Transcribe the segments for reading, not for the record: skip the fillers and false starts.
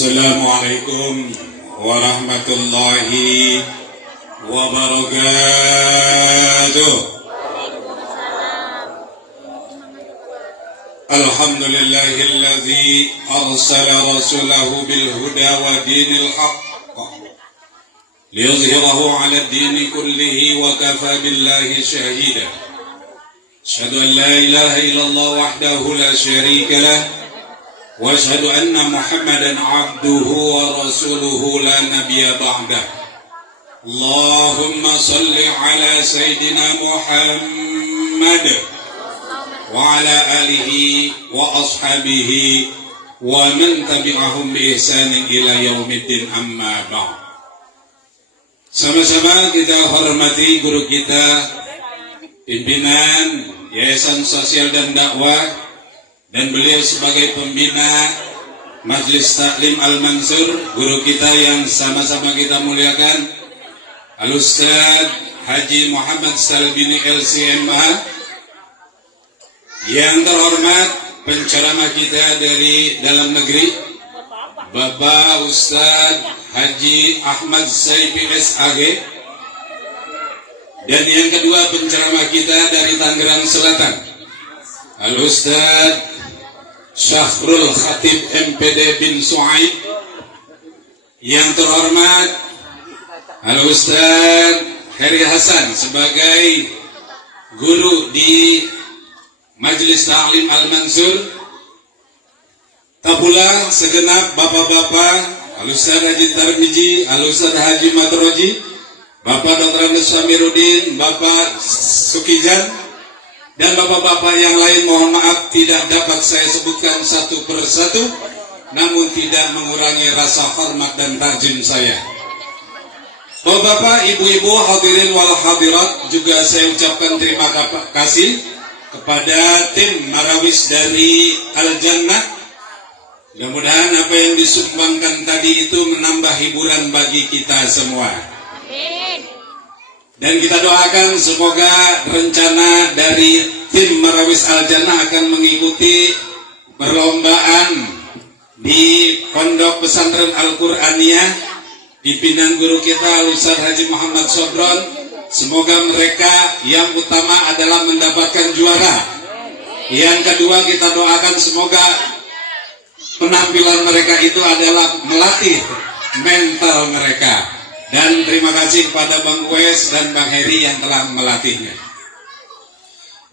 Assalamualaikum warahmatullahi wabarakatuh. Alhamdulillahilladzi arsala rasulahu bil huda wa dinil haqq liyuzhirahu 'ala ad-dini kullihi wa kafa billahi shahida. Asyhadu an la ilaha illallah wahdahu la syarika lah wa asyhadu anna Muhammadan 'abduhu wa rasuluhu la nabiyya ba'dah. Allahumma shalli 'ala sayyidina Muhammad wa ala alihi wa ashabihi wa man tabi'ahum bi ihsanin ila yaumiddin, amma ba'd. Sama-sama kita hormati guru kita, pimpinan Yayasan Sosial dan Dakwah, dan beliau sebagai pembina Majelis Taklim Al-Mansur, guru kita yang sama-sama kita muliakan, Al-Ustaz Haji Muhammad Salbini LCMA. Yang terhormat penceramah kita dari dalam negeri, Bapak Ustaz Haji Ahmad Saifi SAG. Dan yang kedua penceramah kita dari Tangerang Selatan, Al-Ustaz Syahrul Khatib MPD bin Su'aib. Yang terhormat Al-Ustaz Heri Hasan sebagai guru di Majelis Taklim Al-Mansur. Tapula segenap bapak-bapak, Al-Ustaz Haji Tarmiji, Al-Ustaz Haji Matroji, Bapak Dr. Andes Samiruddin, Bapak Sukijan, dan bapak-bapak yang lain, mohon maaf tidak dapat saya sebutkan satu persatu, namun tidak mengurangi rasa hormat dan takzim saya. Bapak-bapak, ibu-ibu, hadirin wal hadirat, juga saya ucapkan terima kasih kepada tim Marawis dari Al-Jannah. Mudah-mudahan apa yang disumbangkan tadi itu menambah hiburan bagi kita semua. Dan kita doakan semoga rencana dari tim Marawis Al-Jannah akan mengikuti perlombaan di Pondok Pesantren Al-Qur'aniyah pimpinan guru kita Al-Ustaz Haji Muhammad Sodron. Semoga mereka yang utama adalah mendapatkan juara. Yang kedua kita doakan semoga penampilan mereka itu adalah melatih mental mereka. Dan terima kasih kepada Bang Wes dan Bang Heri yang telah melatihnya.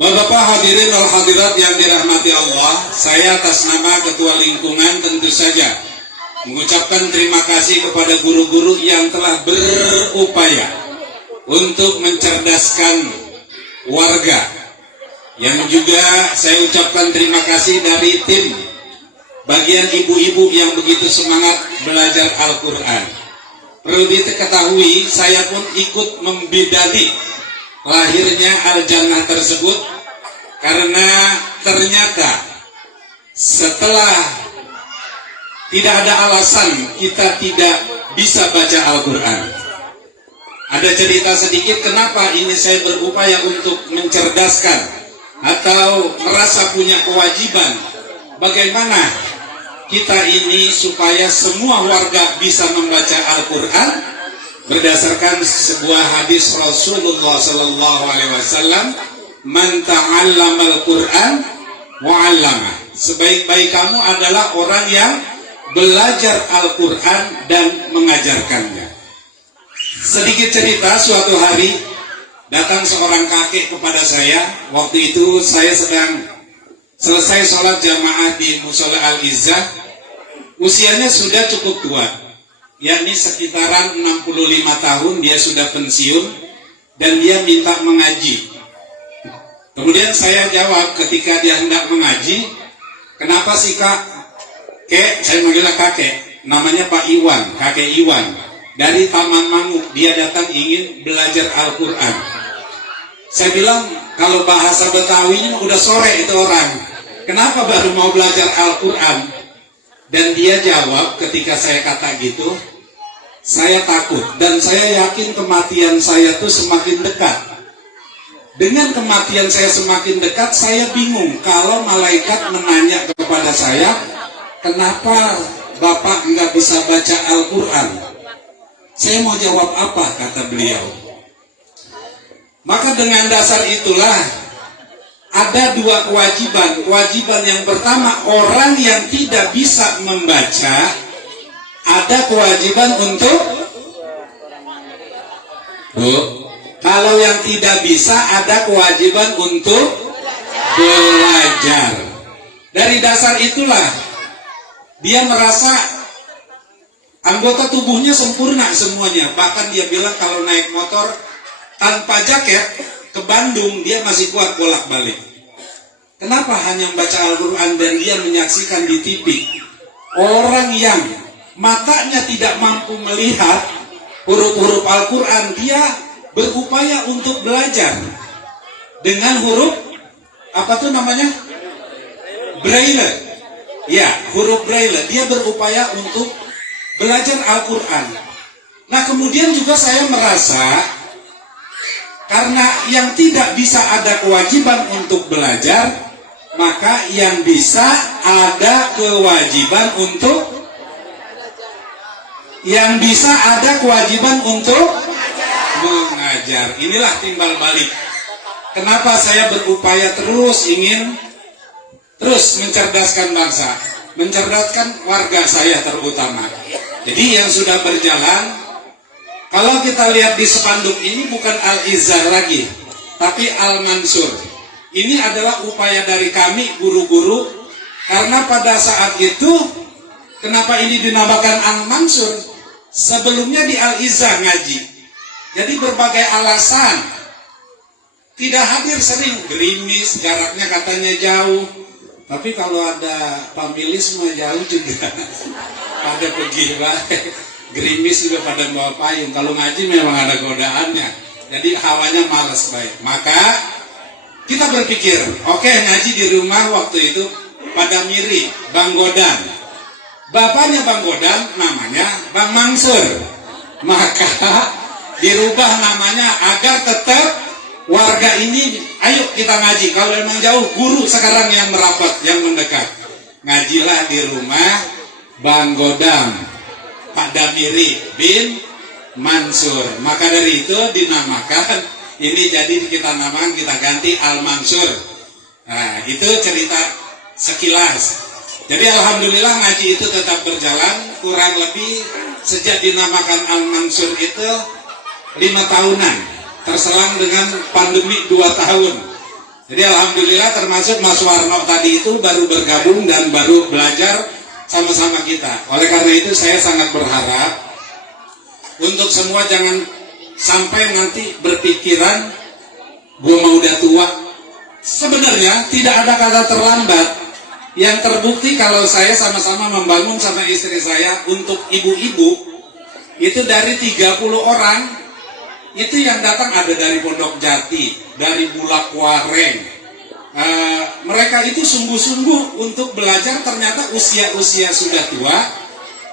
Bapak-bapak hadirin wal hadirat yang dirahmati Allah, saya atas nama Ketua Lingkungan tentu saja mengucapkan terima kasih kepada guru-guru yang telah berupaya untuk mencerdaskan warga. Yang juga saya ucapkan terima kasih dari tim bagian ibu-ibu yang begitu semangat belajar Al-Quran. Perlu diketahui, saya pun ikut membidani lahirnya Al-Jannah tersebut, karena ternyata setelah tidak ada alasan kita tidak bisa baca Al-Quran. Ada cerita sedikit kenapa ini saya berupaya untuk mencerdaskan atau merasa punya kewajiban bagaimana kita ini supaya semua warga bisa membaca Al-Quran berdasarkan sebuah hadis Rasulullah SAW, man ta'allamal Quran wa'allama. Sebaik-baik kamu adalah orang yang belajar Al-Quran dan mengajarkannya. Sedikit cerita, suatu hari datang seorang kakek kepada saya. Waktu itu saya sedang selesai sholat jamaah di Musola Al-Izzah. Usianya sudah cukup tua, yakni sekitaran 65 tahun. Dia sudah pensiun dan dia minta mengaji. Kemudian saya jawab ketika dia hendak mengaji, kenapa sih kak? Saya manggilnya kakek, namanya Pak Iwan, kakek Iwan. Dari Taman Mangu, dia datang ingin belajar Al-Quran. Saya bilang, kalau bahasa Betawinya udah sore itu orang, kenapa baru mau belajar Al-Quran? Dan dia jawab ketika saya kata gitu, saya takut dan saya yakin kematian saya tuh semakin dekat. Dengan kematian saya semakin dekat, saya bingung kalau malaikat menanya kepada saya, kenapa Bapak nggak bisa baca Al-Quran. Saya mau jawab apa, kata beliau. Maka dengan dasar itulah ada dua kewajiban. Kewajiban yang pertama, orang yang tidak bisa membaca, ada kewajiban untuk kalau yang tidak bisa, ada kewajiban untuk belajar. Dari dasar itulah dia merasa anggota tubuhnya sempurna semuanya. Bahkan dia bilang kalau naik motor tanpa jaket ke Bandung dia masih kuat bolak-balik. Kenapa? Hanya membaca Al-Quran dan dia menyaksikan di TV. Orang yang matanya tidak mampu melihat huruf-huruf Al-Quran, dia berupaya untuk belajar dengan huruf apa tuh namanya? Braille. Ya, huruf Braille. Dia berupaya untuk belajar Al-Quran. Nah, kemudian juga saya merasa karena yang tidak bisa ada kewajiban untuk belajar, maka yang bisa ada kewajiban untuk mengajar. Inilah timbal balik. Kenapa saya berupaya ingin terus mencerdaskan bangsa, mencerdaskan warga saya terutama. Jadi yang sudah berjalan, kalau kita lihat di spanduk ini bukan Al-Izzah lagi, tapi Al-Mansur. Ini adalah upaya dari kami guru-guru, karena pada saat itu kenapa ini dinamakan Al-Mansur? Sebelumnya di Al-Izzah ngaji. Jadi berbagai alasan tidak hadir sering, gerimis, jaraknya katanya jauh. Tapi kalau ada pamilis mah jauh juga. Ada pergi baik. Gerimis juga pada bawa payung. Kalau ngaji memang ada godaannya. Jadi hawanya males baik. Maka kita berpikir, oke, ngaji di rumah waktu itu pada Miri, Bang Godan. Bapaknya Bang Godan namanya Bang Mansur. Maka dirubah namanya agar tetap warga ini, ayo kita ngaji. Kalau memang jauh, guru sekarang yang merapat, yang mendekat. Ngajilah di rumah Bang Godam, Pak Damiri bin Mansur. Maka dari itu dinamakan, ini jadi kita namakan, kita ganti Al-Mansur. Nah, itu cerita sekilas. Jadi alhamdulillah ngaji itu tetap berjalan. Kurang lebih sejak dinamakan Al-Mansur itu 5 tahunan, terselang dengan pandemi 2 tahun. Jadi alhamdulillah termasuk Mas Warno tadi itu baru bergabung dan baru belajar sama-sama kita. Oleh karena itu saya sangat berharap untuk semua jangan sampai nanti berpikiran gue mau udah tua. Sebenarnya tidak ada kata terlambat. Yang terbukti kalau saya sama-sama membangun sama istri saya untuk ibu-ibu itu dari 30 orang itu yang datang ada dari Pondok Jati, dari Bulakwareng. Mereka itu sungguh-sungguh untuk belajar. Ternyata usia-usia sudah tua,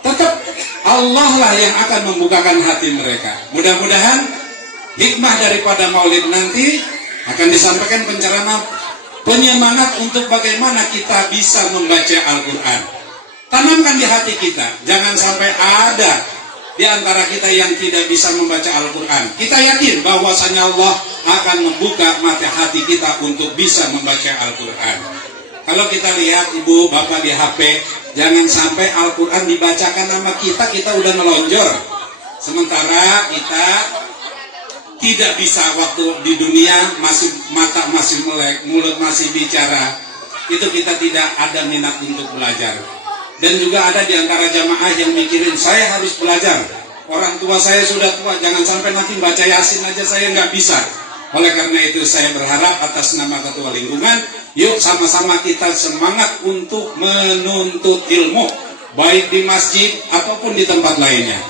tetap Allah lah yang akan membukakan hati mereka. Mudah-mudahan hikmah daripada maulid nanti akan disampaikan pencerahan penyemangat untuk bagaimana kita bisa membaca Al-Quran. Tanamkan di hati kita, jangan sampai ada di antara kita yang tidak bisa membaca Al-Quran. Kita yakin bahwasanya Allah akan membuka mata hati kita untuk bisa membaca Al-Quran. Kalau kita lihat ibu bapak di HP, jangan sampai Al-Quran dibacakan nama kita, kita udah melonjor. Sementara kita tidak bisa waktu di dunia, masih mata masih melek, mulut masih bicara, itu kita tidak ada minat untuk belajar. Dan juga ada di antara jamaah yang mikirin, saya harus belajar. Orang tua saya sudah tua, jangan sampai nanti baca Yasin aja saya nggak bisa. Oleh karena itu saya berharap atas nama Ketua Lingkungan, yuk sama-sama kita semangat untuk menuntut ilmu, baik di masjid ataupun di tempat lainnya.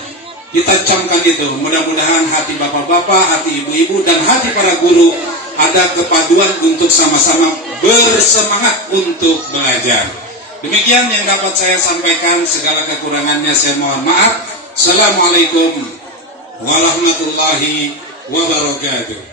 Kita camkan itu, mudah-mudahan hati bapak-bapak, hati ibu-ibu, dan hati para guru ada kepaduan untuk sama-sama bersemangat untuk belajar. Demikian yang dapat saya sampaikan, segala kekurangannya saya mohon maaf. Assalamualaikum warahmatullahi wabarakatuh.